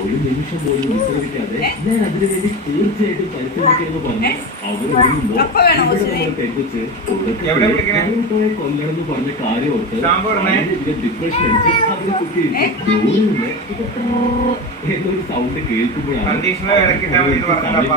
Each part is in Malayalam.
ഒരു നിമിഷം പോലും വിശ്രമിക്കാതെ ഞാൻ അതിനുവേണ്ടി തീർച്ചയായിട്ടും പരിശ്രമിക്കുമെന്ന് പറഞ്ഞ് അവര് പെൺകുച്ച് കൊല്ലണമെന്ന് പറഞ്ഞ കാര്യം ഓർത്ത് ഡിപ്രഷൻ അടിച്ച് അവരെ കുട്ടി എന്നൊരു സൗണ്ട് കേൾക്കുമ്പോഴാണ്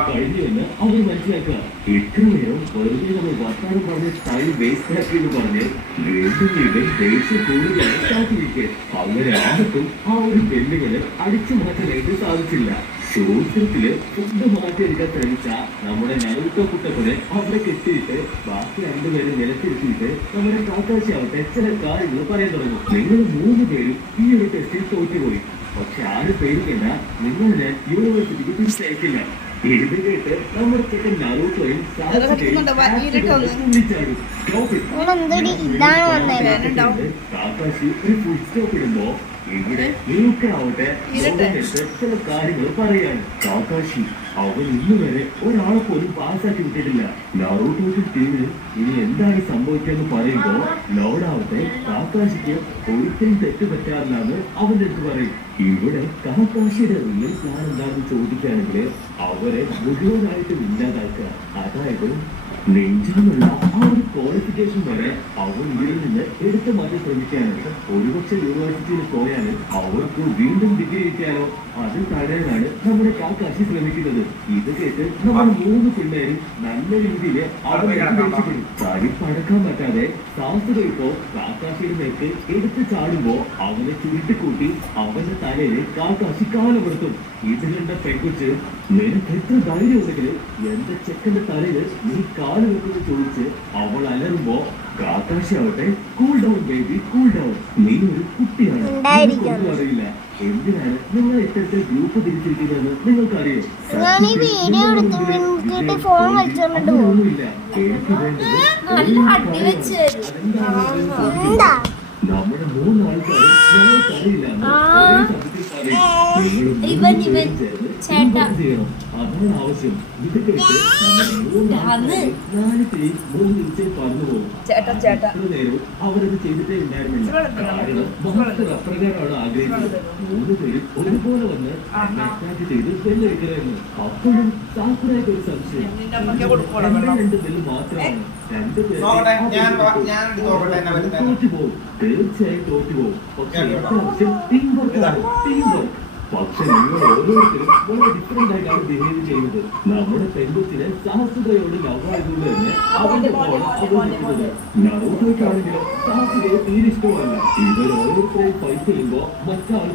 കഴിഞ്ഞുവെന്ന് അവർ മനസ്സിലാക്കുക. എത്ര നേരം വെറുതെ നമ്മൾ വർത്താനം പറഞ്ഞ് ടൈം വേസ്റ്റ് ആക്കിയെന്ന് പറഞ്ഞ് വീണ്ടും വീണ്ടും ദേഷ്യം കൂടുതലാണ് കാത്തിരിക്കുക. അങ്ങനെ ആർക്കും ആ ഒരു പെണ്ണുകളെ അടിച്ചു മാറ്റാനായിട്ട് സാധിച്ചില്ല. ശോത്രത്തില് ഫുഡ് മാറ്റിയെടുക്കാൻ ശ്രമിച്ച നമ്മുടെ നറുട്ടോ കുട്ടപ്പനെ അവിടെ കെട്ടിയിട്ട് ബാക്കി രണ്ടുപേരെ നിലത്തിരുത്തിയിട്ട് നമ്മുടെ കാക്കാശി ആവട്ടെ ചില കാര്യങ്ങൾ പറയാൻ തുടങ്ങും. നിങ്ങൾ 3 പേരും ഈ ഒരു ടെസ്റ്റിൽ തോറ്റുപോയി. പക്ഷെ ആരും പേടിക്കണ്ട, നിങ്ങൾ ഞാൻ യൂണിവേഴ്സിറ്റിക്ക് തിരിച്ചയക്കില്ല. ഇത് കേട്ട് നമ്മുടെ ചേട്ടൻ നറുട്ടോയും കാക്കാശി ഒരു ഫുൾ സ്റ്റോപ്പ് ഇടുമ്പോ ഇവിടെ ആവട്ടെ ചില കാര്യങ്ങൾ പറയാണ്. കാക്കാശി അവൻ ഇന്ന് വരെ ഒരാളെ പോലും പാസ്സാക്കി വിട്ടിട്ടില്ല. നറൂട്ടോയുടെ ടീമിന് ഇനി എന്താണ് സംഭവിച്ചതെന്ന് പറയുമ്പോ ലോഡാവട്ടെ കാക്കാശിക്ക് ഒരിക്കലും തെറ്റ് പറ്റാറില്ലാന്ന് അവന്റെ അടുത്ത് പറയും. ഇവിടെ കാക്കാശിയുടെ റിയൽ പ്ലാൻ എന്താണെന്ന് ചോദിക്കുകയാണെങ്കിൽ അവരെ മുഴുവനായിട്ട് ഇല്ലാതാക്കുക. അതായത് നെഞ്ചിലുള്ള ആ ഒരു ക്വാളിഫിക്കേഷൻ വരെ അവർ ഇതിൽ നിന്ന് എടുത്തു മാറ്റി ശ്രമിക്കാനാണ്. ഒരുപക്ഷെ യൂണിവേഴ്സിറ്റിയിൽ പോയാൽ അവർക്ക് വീണ്ടും ഡിഗ്രി കിട്ടിയാലോ അത് തടയാനാണ് നമ്മുടെ കാക്കാശി ശ്രമിക്കുന്നത്. ഇത് കേട്ട് നമ്മൾ 3 പിള്ളേരും നല്ല രീതിയിൽ അവരെ പഠിപ്പടക്കാൻ പറ്റാതെ സാഹസിക ഇപ്പോ കാക്കാശിയുടെ നേർക്ക് എടുത്ത് ചാടുമ്പോ അവനെ ചുരുട്ടിക്കൂട്ടി അവന്റെ തലയിൽ കാക്കാശി കാലമെടുത്തും. ഇത് കണ്ട പെൺകുച്ച് നിനക്ക് എത്ര ധൈര്യം ഉണ്ടെങ്കിലും എന്റെ ചെക്കന്റെ തലയിൽ നീ കാല് വെക്കുന്നത് ചോദിച്ച് അവൾ അലറുമ്പോ കാക്കാശി ആവട്ടെ cool down baby cool down, നീ ഒരു കുട്ടിയാണ്, ഒന്നും അറിയില്ല. എന്തിനാണ് നിങ്ങൾ ഇത്തരത്തിൽ ഗ്രൂപ്പ് തിരിച്ചിരിക്കുന്നതെന്ന് നിങ്ങൾക്കറിയോ? ഒന്നുമില്ല, എനിക്ക് വേണ്ടത് നമ്മുടെ 3 ആൾക്കാരും ഞങ്ങൾക്കറിയില്ല ചെയ്യണം. അതാണ് ആവശ്യം. ഇത് കേട്ട് പറഞ്ഞു പോകും. നേരവും അവരത് ചെയ്തിട്ടേ ഉണ്ടായിരുന്നില്ല. കാരണം മഹത്വ അപ്രകാരമാണ് ആഗ്രഹിച്ചത്. 3 പേരും ഒരുപോലെ വന്ന് അറ്റാക്ക് ചെയ്ത് വെല്ലടിക്കണമെന്ന്. അപ്പോഴും സാക്കുറായിട്ട് ഒരു സംശയം, 2 ബെല്ല് മാത്രമാണ്. 2 പേര് തോറ്റുപോകും, തീർച്ചയായും തോറ്റുപോകും. പക്ഷെ ആവശ്യം ടീം വർക്കാണ്, ടീം വർക്ക്. പക്ഷെ നിങ്ങൾ ഓരോരുത്തരും വളരെ ഡിഫറെന്റ് ആയിട്ടാണ് ബിഹേവ് ചെയ്യുന്നത്. നമ്മുടെ പെൺകുച്ചിനെ സാഹസികതയോട് ലവായതുകൊണ്ട് തന്നെ അവന്റെ ഫോണ് അവതരിക്കുന്നത്. നറൂട്ടോയ്ക്കാണെങ്കിലും സാഹസികയെ തീരെ ഇഷ്ടമല്ല. ഇവർ ഓരോരുത്തരെയും ഫൈറ്റ് ചെയ്യുമ്പോ മറ്റാൾക്ക്